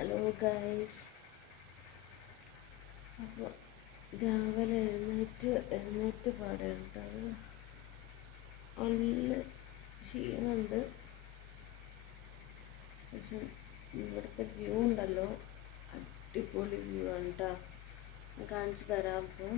Hello guys. അപ്പോൾ രാവിലെ എഴുന്നേറ്റ് പാടുണ്ട്. നല്ല ക്ഷീണമുണ്ട്. പക്ഷെ ഇവിടുത്തെ വ്യൂ ഉണ്ടല്ലോ, അടിപൊളി വ്യൂ ആണ് കേട്ടോ. കാണിച്ചു തരാം. അപ്പോൾ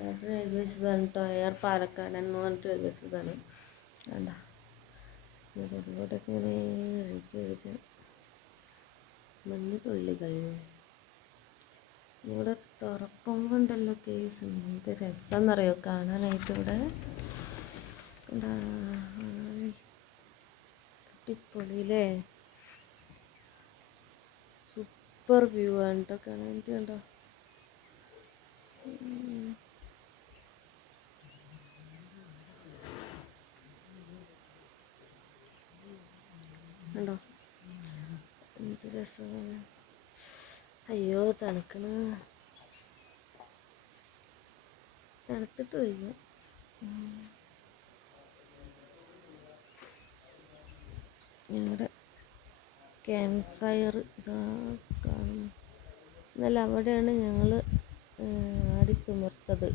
എഴുതി വെച്ചതാണ് കേട്ടോ, എയർ പാലക്കാട് എന്ന് പറഞ്ഞിട്ട് എഴുതി വെച്ചതാണ്. വേണ്ട മുകളിലോട്ടൊക്കെ ഇങ്ങനെ ഒഴുകി മഞ്ഞ് തുള്ളികൾ ഇവിടെ തുറക്കുമ്പോൾ ഉണ്ടല്ലോ കേസ്. എന്ത് രസമെന്നറിയോ കാണാനായിട്ട്. ഇവിടെ അടിപൊളിയില്ലേ, സൂപ്പർ വ്യൂ ആണ് കേട്ടോ കാണാനായിട്ട്. കണ്ടോ കണ്ടോ എന്ത് രസമാണ്. അയ്യോ തണുത്തിട്ട് വയ്യ. ഞങ്ങളുടെ ക്യാമ്പ് ഫയർ ഇതാ കാണുന്നു. എന്നാൽ അവിടെയാണ് ഞങ്ങൾ ആടിത്തിമിർത്തത്.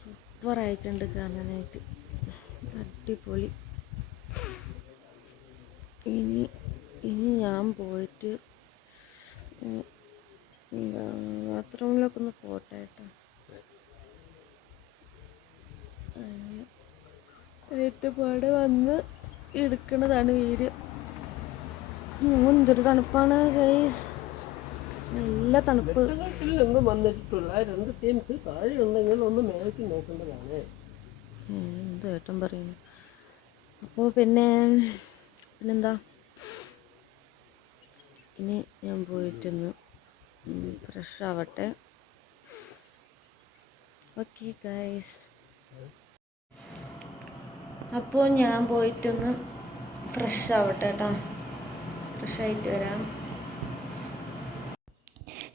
സൂപ്പറായിട്ടുണ്ട് കാണാനായിട്ട്, അടിപൊളി. ഇനി ഞാൻ പോയിട്ട് ബാത്റൂമിലൊക്കെ ഒന്ന് പോട്ടെ കേട്ടോ. ഏറ്റപാട് വന്ന് എടുക്കണതാണ് വീഡിയോ. എന്തൊരു തണുപ്പാണ് ഗൈസ്, നല്ല തണുപ്പ്. വന്നിട്ടുള്ള 2 ടീംസ് താഴെ ഉണ്ടെങ്കിൽ ഒന്ന് മേലേക്ക് നോക്കേണ്ടതാണ്. എന്ത് ഏട്ടൻ പറയുന്നു. അപ്പോൾ പിന്നെന്താ, ഇനി ഞാൻ പോയിട്ടൊന്ന് ഫ്രഷ് ആവട്ടെ. ഓക്കെ ഗൈസ്, അപ്പോൾ ഞാൻ പോയിട്ടൊന്ന് ഫ്രഷ് ആവട്ടെ കേട്ടോ. ഫ്രഷായിട്ട് വരാം.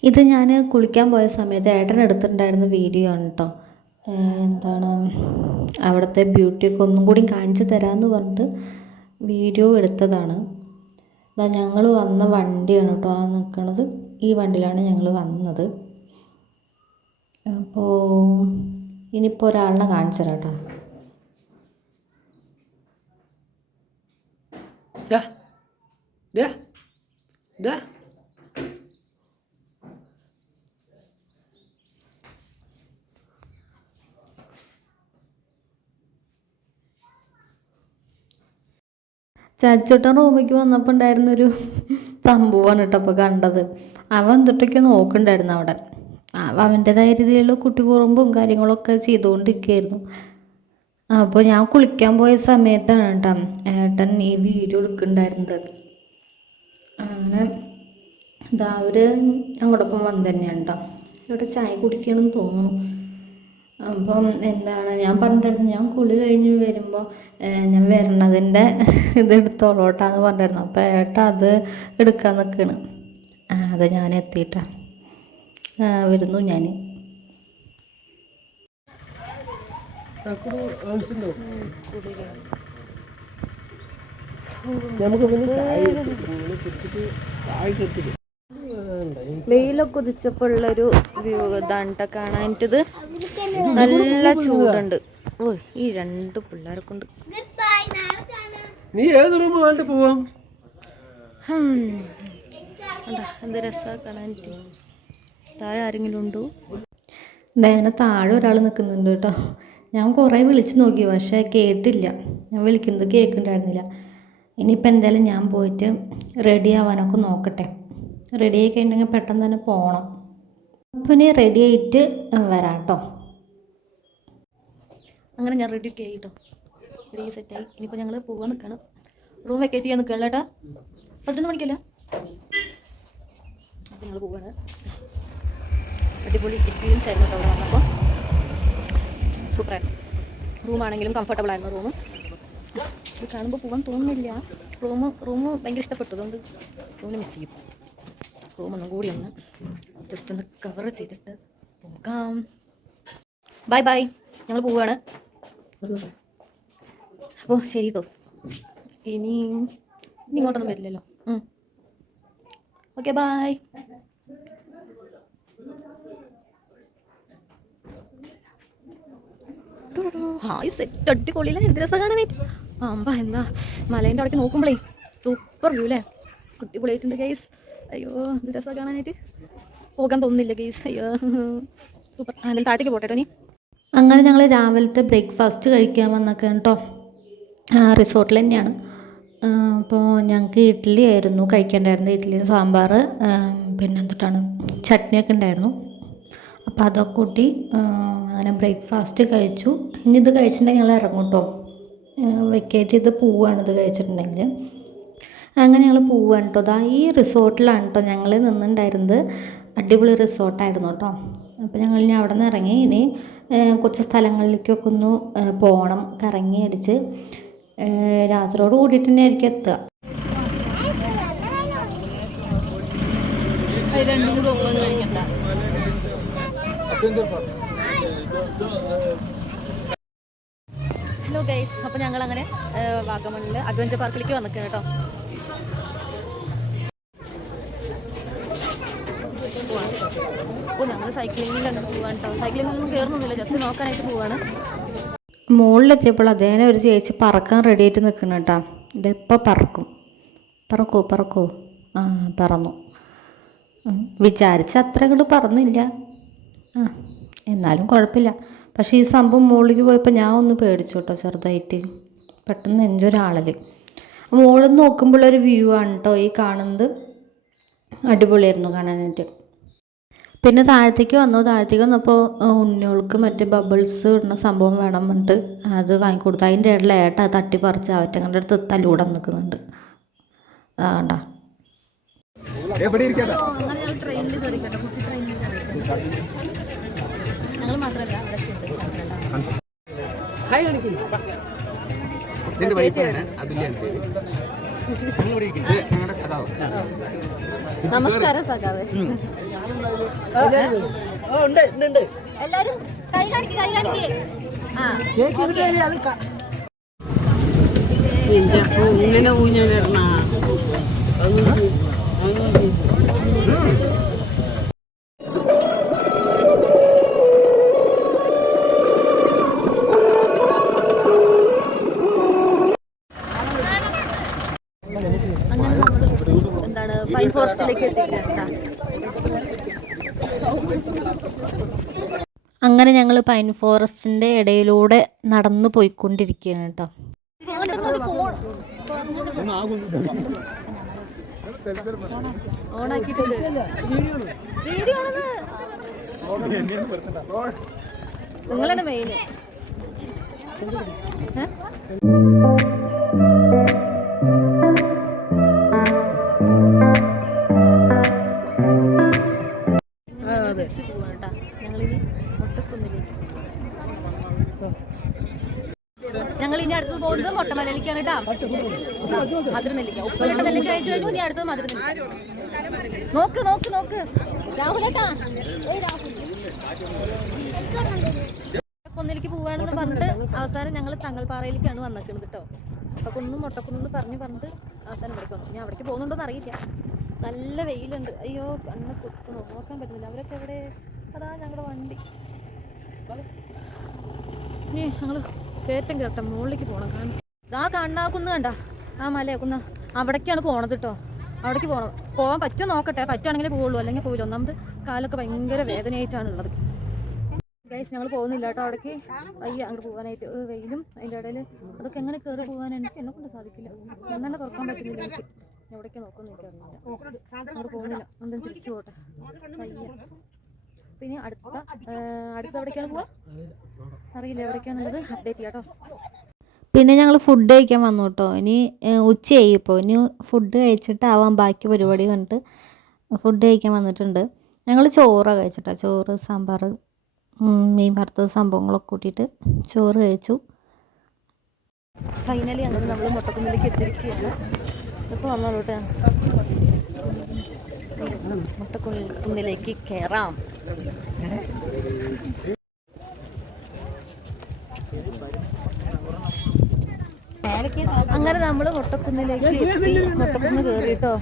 ഇത് ഞാൻ കുളിക്കാൻ പോയ സമയത്ത് ഏട്ടൻ എടുത്തിട്ടുണ്ടായിരുന്ന വീഡിയോ ആണ് കേട്ടോ. എന്താണ് അവിടുത്തെ ബ്യൂട്ടിയൊക്കെ ഒന്നും കൂടി കാണിച്ചു തരാമെന്ന് പറഞ്ഞിട്ട് വീഡിയോ എടുത്തതാണ്. ഇതാ ഞങ്ങൾ വന്ന വണ്ടിയാണ് കേട്ടോ ആ നിൽക്കുന്നത്. ഈ വണ്ടിയിലാണ് ഞങ്ങൾ വന്നത്. അപ്പോൾ ഇനിയിപ്പോൾ ഒരാളിനെ കാണിച്ചു തരാം കേട്ടോ. ചാച്ചോട്ടൻ റൂമിലേക്ക് വന്നപ്പോൾ ഉണ്ടായിരുന്നൊരു സംഭവമാണ് കേട്ടോ അപ്പോൾ കണ്ടത്. അവൻ തൊട്ടൊക്കെ നോക്കണ്ടായിരുന്നു അവിടെ. അവൻ്റെതായ രീതിയിലുള്ള കുട്ടിക്കുറുമ്പും കാര്യങ്ങളൊക്കെ ചെയ്തുകൊണ്ടിരിക്കുകയായിരുന്നു. അപ്പോൾ ഞാൻ കുളിക്കാൻ പോയ സമയത്താണ് കേട്ടോ ഏട്ടൻ ഈ വീഡിയോ എടുക്കുന്നുണ്ടായിരുന്നത്. അങ്ങനെ ഇതാ അവർ ഞങ്ങളോടൊപ്പം വന്നു തന്നെയാണ് കേട്ടോ. ഇവിടെ ചായ കുടിക്കണമെന്ന് തോന്നുന്നു. അപ്പം എന്താണ് ഞാൻ പറഞ്ഞിട്ടായിരുന്നു, ഞാൻ കുളി കഴിഞ്ഞ് വരുമ്പോൾ ഞാൻ വരണതിൻ്റെ ഇതെടുത്തോളോട്ടാന്ന് പറഞ്ഞിരുന്നു. അപ്പോൾ ഏട്ടാ അത് എടുക്കാൻ നിൽക്കുകയാണ്. അത് ഞാൻ എത്തിയിട്ടാ വരുന്നു. ഞാൻ വെയിലൊക്കെ ഉദിച്ചപ്പോൾ ഉള്ളൊരു വ്യൂ ഇതാണ് കാണാനിട്ടത്. നല്ല ചൂടുണ്ട്. ഓ ഈ 2 പിള്ളേരെ കൊണ്ട് നീ ഏത് റൂം വേണ്ടി പോവാം. എന്ത് രസമാണ് കാണാനിട്ട്. താഴെ ആരെങ്കിലും ഉണ്ടോ? നേരെ താഴെ ഒരാൾ നിൽക്കുന്നുണ്ട് കേട്ടോ. ഞാൻ കുറേ വിളിച്ച് നോക്കി, പക്ഷേ കേട്ടില്ല. ഞാൻ വിളിക്കുന്നത് കേൾക്കുന്നുണ്ടായിരുന്നില്ല. ഇനിയിപ്പോൾ എന്തായാലും ഞാൻ പോയിട്ട് റെഡി ആവാനൊക്കെ നോക്കട്ടെ. റെഡി ആയി കഴിഞ്ഞിട്ടുണ്ടെങ്കിൽ പെട്ടെന്ന് തന്നെ പോകണം. അപ്പോൾ ഇനി റെഡി ആയിട്ട് വരാം കേട്ടോ. അങ്ങനെ ഞാൻ റെഡി ഒക്കെ ആയിട്ടോ, റെഡി സെറ്റായി. ഇനിയിപ്പോൾ ഞങ്ങൾ പോകാൻ നിൽക്കണം. റൂം വെക്കേറ്റ് ചെയ്യാൻ നിൽക്കുകയല്ല കേട്ടോ. 11 മണിക്കല്ല. അപ്പോൾ ഞങ്ങൾ പോവാണ്. അടിപൊളി എക്സ്പീരിയൻസ് ആയിരുന്നു കേട്ടോ അവിടെ വന്നപ്പോൾ. സൂപ്പറായിരുന്നു. റൂമാണെങ്കിലും കംഫർട്ടബിൾ ആയിരുന്നു. ഇത് കാണുമ്പോൾ പോകാൻ തോന്നുന്നില്ല. റൂം ഭയങ്കര ഇഷ്ടപ്പെട്ടു. അതുകൊണ്ട് റൂമിന് മിസ് ചെയ്യും. റൂം ഒന്നും കൂടി ഒന്ന് ജസ്റ്റ് ഒന്ന് കവർ ചെയ്തിട്ട് പോകാം. ബൈ ബൈ, ഞങ്ങൾ പോവുകയാണ്. അപ്പോൾ ശരി കേട്ടോ, ഇനി ഇങ്ങോട്ടൊന്നും വരില്ലല്ലോ. Okay bye. ഹായ്, സെറ്റ് അടിപൊളിയില്ല, എന്ത് രസം കാണാനായിട്ട്. എന്താ മലേൻ്റെ അവിടേക്ക് നോക്കുമ്പോഴേ സൂപ്പർ വ്യൂ അല്ലേ, അടിപൊളിയായിട്ടുണ്ട് ഗൈസ്. അയ്യോ എന്ത് രസം കാണാനായിട്ട്, പോകാൻ തോന്നുന്നില്ല ഗൈസ്. അയ്യോ സൂപ്പർ. അതിൽ താഴത്തേക്ക് പോട്ടെ നീ. അങ്ങനെ ഞങ്ങൾ രാവിലത്തെ ബ്രേക്ക്ഫാസ്റ്റ് കഴിക്കാൻ വന്നൊക്കെ കേട്ടോ, റിസോർട്ടിൽ തന്നെയാണ്. അപ്പോൾ ഞങ്ങൾക്ക് ഇഡ്ഡലി ആയിരുന്നു കഴിക്കേണ്ടായിരുന്നത്, ഇഡ്ഡലി സാമ്പാർ പിന്നെ എന്തിട്ടാണ് ചട്നിയൊക്കെ ഉണ്ടായിരുന്നു. അപ്പോൾ അതൊക്കെ കൂട്ടി അങ്ങനെ ബ്രേക്ക്ഫാസ്റ്റ് കഴിച്ചു. ഇനി ഇത് കഴിച്ചിട്ടുണ്ടെങ്കിൽ ഞങ്ങൾ ഇറങ്ങും കേട്ടോ, വെക്കേറ്റ് ചെയ്ത് പോവുകയാണ് ഇത് കഴിച്ചിട്ടുണ്ടെങ്കിൽ. അങ്ങനെ ഞങ്ങൾ പോവുകയാണ് കേട്ടോ. അതാ ഈ റിസോർട്ടിലാണ് കേട്ടോ ഞങ്ങൾ നിന്നിട്ടുണ്ടായിരുന്നത്. അടിപൊളി റിസോർട്ടായിരുന്നു കേട്ടോ. അപ്പോൾ ഞങ്ങൾ ഇനി അവിടെ നിന്ന് ഇറങ്ങി ഇനി കുറച്ച് സ്ഥലങ്ങളിലേക്കൊക്കെ ഒന്ന് പോകണം, കറങ്ങി അടിച്ച് രാത്രിയോട് കൂടിയിട്ട് തന്നെ ആയിരിക്കും എത്തുക. ഹലോ ഗൈസ്, അപ്പോൾ ഞങ്ങൾ അങ്ങനെ വാഗമണ്ണിൽ അഡ്വഞ്ചർ പാർക്കിലേക്ക് വന്നിരിക്കുകയാണ് കേട്ടോ. അപ്പോൾ ഞങ്ങൾ സൈക്ലിങ്ങിൽ അങ്ങനെ പോവാണ് കേട്ടോ. സൈക്ലിങ്ങൊന്നും കയറുന്നൊന്നുമില്ല, ജസ്റ്റ് നോക്കാനായിട്ട് പോവാണ്. മുകളിലെത്തിയപ്പോൾ അതേനെ ഒരു ചേച്ചി പറക്കാൻ റെഡി ആയിട്ട് നിൽക്കണം കേട്ടോ. ഇതെപ്പോൾ പറക്കും, പറക്കൂ. പറന്നു. വിചാരിച്ച അത്ര അങ്ങോട്ട് പറന്നില്ല, എന്നാലും കുഴപ്പമില്ല. പക്ഷേ ഈ സംഭവം മുകളിലേക്ക് പോയപ്പോൾ ഞാൻ ഒന്ന് പേടിച്ചു കേട്ടോ ചെറുതായിട്ട്, പെട്ടെന്ന് നെഞ്ചൊരാളൽ. മുകളിൽ നോക്കുമ്പോഴൊരു വ്യൂ ആണ് കേട്ടോ ഈ കാണുന്നത്, അടിപൊളിയായിരുന്നു കാണാനായിട്ട്. പിന്നെ താഴത്തേക്ക് വന്നപ്പോൾ ഉണ്ണികൾക്ക് മറ്റേ ബബിൾസ് ഇടുന്ന സംഭവം വേണം പറഞ്ഞിട്ട് അത് വാങ്ങിക്കൊടുത്തു. അതിൻ്റെ ഇടയിൽ ഏട്ടാ തട്ടി പറിച്ച് അവറ്റങ്ങളുടെ അടുത്ത് തലൂടാൻ നിൽക്കുന്നുണ്ട്. അതാണ്ടാ ട്രെയിനിൽ ഞങ്ങൾ മാത്രമല്ല നമസ്കാരം സഖാവേ. എല്ലാരും കൈ കാണിക്കേ. ഇങ്ങനെ ഊഞ്ഞിടണ പൈൻ ഫോറസ്റ്റിലേക്ക് എത്തിയിട്ടുണ്ട്. അങ്ങനെ ഞങ്ങൾ പൈൻ ഫോറസ്റ്റിൻ്റെ ഇടയിലൂടെ നടന്നു പോയിക്കൊണ്ടിരിക്കുകയാണ് കേട്ടോ. നിങ്ങളാണ് മെയിന്. ഞങ്ങൾ ഇനി അടുത്തത് പോകുന്നത് മൊട്ടമലയിലേക്കാണ് കേട്ടോ. മധുരനെല്ലിക്ക, ഉപ്പിലിട്ട നെല്ലിക്ക കഴിച്ചു കഴിഞ്ഞു. ഇനി അടുത്തത് മധുരനെല്ലിക്ക. നോക്ക് രാഹുലേട്ടാ, കൊന്നിലേക്ക് പോവാണെന്ന് പറഞ്ഞിട്ട് അവസാനം ഞങ്ങൾ തങ്ങൾപ്പാറയിലേക്കാണ് വന്നിരിക്കുന്നത് കേട്ടോ. അപ്പൊ മൊട്ടക്കുന്ന് പറഞ്ഞിട്ട് അവസാനം ഇവിടേക്ക് വന്നു. ഞാൻ അവിടേക്ക് പോകുന്നുണ്ടോന്ന് അറിയില്ല, നല്ല വെയിലുണ്ട്. അയ്യോ കണ്ണ് കുത്തു നോക്കാൻ പറ്റുന്നില്ല. അവരൊക്കെ എവിടെ? അതാ ഞങ്ങളുടെ വണ്ടി. ഇനി ഞങ്ങൾ കയറ്റം കയറട്ടെ, മുകളിലേക്ക് പോകണം. കാണാ കുന്ന് കണ്ട, ആ മലയാ കുന്ന, അവിടേക്കാണ് പോണത് കേട്ടോ. അവിടേക്ക് പോകാൻ പറ്റുമോ നോക്കട്ടെ, പറ്റുവാണെങ്കിലേ പോവുള്ളൂ, അല്ലെങ്കിൽ പോയില്ല. ഒന്നാമത് കാലൊക്കെ ഭയങ്കര വേദനയായിട്ടാണുള്ളത്. ഗൈസ് ഞങ്ങൾ പോകുന്നില്ല കേട്ടോ അവിടേക്ക്. വയ്യ അങ്ങോട്ട് പോകാനായിട്ട്, വെയിലും അതിൻ്റെ ഇടയിൽ അതൊക്കെ എങ്ങനെ കയറി പോകാൻ എന്നെ കൊണ്ട് സാധിക്കില്ല. ഒന്നെ തുറക്കാൻ പറ്റുന്നില്ല എനിക്ക്. എവിടേക്ക് നോക്കുമെന്ന് എനിക്കറിയില്ല. അങ്ങോട്ട് പോകുന്നില്ല, എന്തെങ്കിലും തിരിച്ചു പോട്ടെ. വയ്യ. പിന്നെ അടുത്ത എവിടേക്കാണ് പോവാ അറിയില്ല, എവിടേക്കാന്നുള്ളത് അപ്ഡേറ്റ് ചെയ്യാം കേട്ടോ. പിന്നെ ഞങ്ങൾ ഫുഡ് കഴിക്കാൻ വന്നു കേട്ടോ. ഇനി ഉച്ചയായി. ഇപ്പോൾ ഇനി ഫുഡ് കഴിച്ചിട്ടാവാം ബാക്കി പരിപാടി കണ്ടിട്ട് ഫുഡ് കഴിക്കാൻ വന്നിട്ടുണ്ട്. ഞങ്ങൾ ചോറാണ് കഴിച്ചിട്ടോ. ചോറ്, സാമ്പാർ, മീൻ വറുത്തത് സംഭവങ്ങളൊക്കെ കൂട്ടിയിട്ട് ചോറ് കഴിച്ചു. ഫൈനലി അങ്ങനെ നമ്മൾ മൊട്ടക്കുന്നിലേക്ക് എത്തിയിരിക്കുകയാണ്. ഇപ്പോൾ വന്നോളൂ കേട്ടോ. മുട്ടക്കുന്നിലേക്ക് കയറാം. അങ്ങനെ നമ്മൾ മുട്ടക്കുന്നിലേക്ക് എത്തി. മുട്ടക്കുന്ന് കയറിട്ടോ.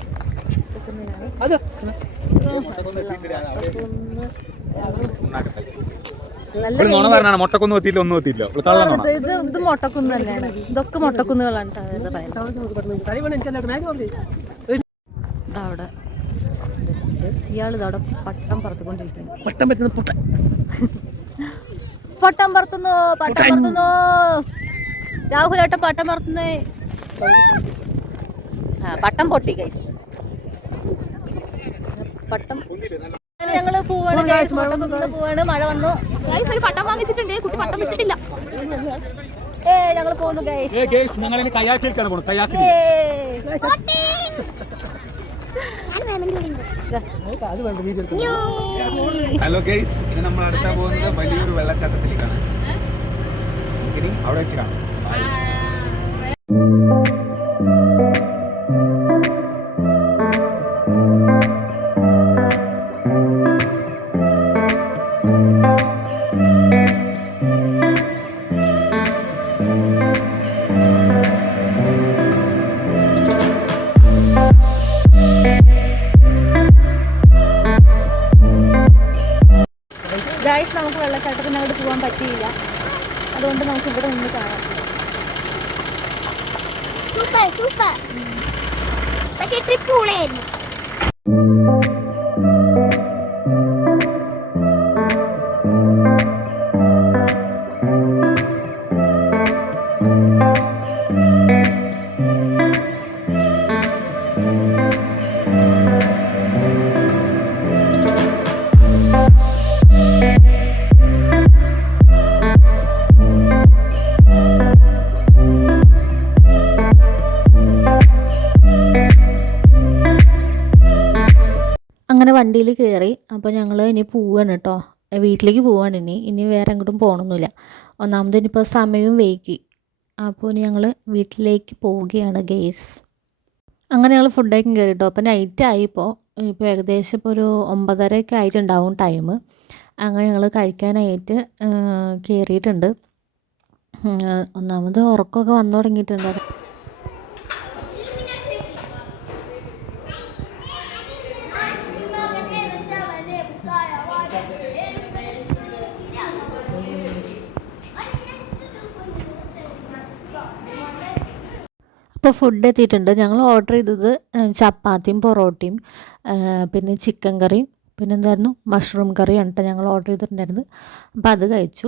മൊട്ടക്കൊന്നും എത്തിയില്ല, ഒന്നും എത്തിയില്ല. ഇത് മൊട്ടക്കുന്ന് തന്നെയാണ്. ഇതൊക്കെ മൊട്ടക്കുന്നുകളാണ്. അവിടെ ഇയാൾ ഇതവിടെ പട്ടം പറത്തുകൊണ്ടിരിക്കുന്നു. പട്ടം പറ്റുന്ന പട്ടം പറത്തുന്നു. രാഹുലേട്ട പട്ടം പറത്തുന്നേ. പട്ടം പൊട്ടി കൈ പട്ടം. ഞങ്ങള് പോവാണ് ഗൈസ്, മൊട്ടക്കുന്ന് പോവാണ്. മഴ വന്നു. ഒരു പട്ടം വാങ്ങിച്ചിട്ടുണ്ട്, കുട്ടി പട്ടം വിട്ടിട്ടില്ല. ഞങ്ങള് പോകുന്നു ഗൈസ്. ഹലോ ഗൈസ്, ഇനി നമ്മൾ അടുത്ത പോകുന്നത് വലിയൊരു വെള്ളച്ചാട്ടത്തിലേക്കാണ്. ഇനി അവിടെ വെച്ച് കാണാം. ഗൈസ്, നമുക്ക് വെള്ളച്ചാട്ടത്തിന് അങ്ങോട്ട് പോകാൻ പറ്റിയില്ല. അതുകൊണ്ട് നമുക്ക് ഇവിടെ നിന്ന് കാണാം. സൂപ്പർ. പക്ഷേ ട്രിപ്പ് കൂടെയായിരുന്നു. അങ്ങനെ വണ്ടിയിൽ കയറി. അപ്പോൾ ഞങ്ങൾ ഇനി പോവുകയാണ് കേട്ടോ. വീട്ടിലേക്ക് പോവാണ്. ഇനി വേറെ എങ്ങോട്ടും പോകണമെന്നില്ല. ഒന്നാമത് ഇനിയിപ്പോൾ സമയവും വൈകി. അപ്പോൾ ഇനി ഞങ്ങൾ വീട്ടിലേക്ക് പോവുകയാണ് ഗെയ്സ്. അങ്ങനെ ഞങ്ങൾ ഫുഡൊക്കെ കയറി കേട്ടോ. അപ്പോൾ നൈറ്റ് ആയി. ഇപ്പോൾ ഏകദേശം ഇപ്പോൾ ഒരു 9:30 ആയിട്ടുണ്ടാവും ടൈം. അങ്ങനെ ഞങ്ങൾ കഴിക്കാനായിട്ട് കയറിയിട്ടുണ്ട്. ഒന്നാമത് ഉറക്കമൊക്കെ വന്നു തുടങ്ങിയിട്ടുണ്ട്. ഇപ്പോൾ ഫുഡ് എത്തിയിട്ടുണ്ട്. ഞങ്ങൾ ഓർഡർ ചെയ്തത് ചപ്പാത്തിയും പൊറോട്ടയും പിന്നെ ചിക്കൻ കറിയും പിന്നെ എന്തായിരുന്നു മഷ്റൂം കറിയാണ് കേട്ടോ ഞങ്ങൾ ഓർഡർ ചെയ്തിട്ടുണ്ടായിരുന്നത്. അപ്പോൾ അത് കഴിച്ചു.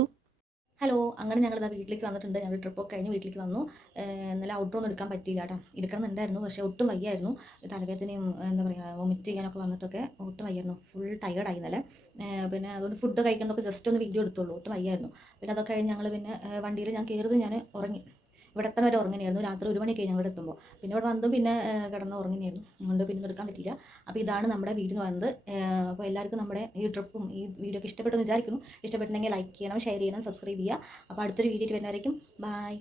ഹലോ, അങ്ങനെ ഞങ്ങളിതാ വീട്ടിലേക്ക് വന്നിട്ടുണ്ട്. ഞങ്ങൾ ട്രിപ്പൊക്കെ കഴിഞ്ഞ് വീട്ടിലേക്ക് വന്നു. ഇന്നലെ ഔട്ട്ഡോർ ഒന്നും എടുക്കാൻ പറ്റിയില്ല കേട്ടോ. എടുക്കണമെന്നുണ്ടായിരുന്നു, പക്ഷേ ഒട്ടും വയ്യായിരുന്നു. തലവേദനയും എന്താ പറയുക വൊമിറ്റ് ചെയ്യാനൊക്കെ വന്നിട്ടൊക്കെ ഒട്ടും വയ്യായിരുന്നു. ഫുൾ ടയർഡായി ഇന്നലെ. പിന്നെ അതുകൊണ്ട് ഫുഡ് കഴിക്കുന്നതൊക്കെ ജസ്റ്റ് ഒന്ന് വീഡിയോ എടുത്തുള്ളൂ. ഒട്ടും വയ്യായിരുന്നു. പിന്നെ അതൊക്കെ കഴിഞ്ഞ് ഞങ്ങൾ പിന്നെ വണ്ടിയിൽ ഞാൻ കയറുന്നത് ഞാൻ ഉറങ്ങി. ഇവിടെ എത്താൻ വരെ ഉറങ്ങനെയായിരുന്നു. രാത്രി 1 മണിയൊക്കെ ഞങ്ങൾ എത്തുമ്പോൾ. പിന്നെ ഇവിടെ വന്നു പിന്നെ കിടന്ന് ഉറങ്ങനെയായിരുന്നു. അതുകൊണ്ട് പിന്നെ എടുക്കാൻ പറ്റിയില്ല. അപ്പോൾ ഇതാണ് നമ്മുടെ വീഡിയോ വന്നത്. അപ്പോൾ എല്ലാവർക്കും നമ്മുടെ ഈ ട്രിപ്പും ഈ വീഡിയോ ഒക്കെ ഇഷ്ടപ്പെട്ടെന്ന് വിചാരിക്കുന്നു. ഇഷ്ടപ്പെട്ടിട്ടുണ്ടെങ്കിൽ ലൈക്ക് ചെയ്യണം, ഷെയർ ചെയ്യണം, സബ്സ്ക്രൈബ് ചെയ്യുക. അപ്പോൾ അടുത്തൊരു വീഡിയോ വരുന്നവരേക്കും ബൈ.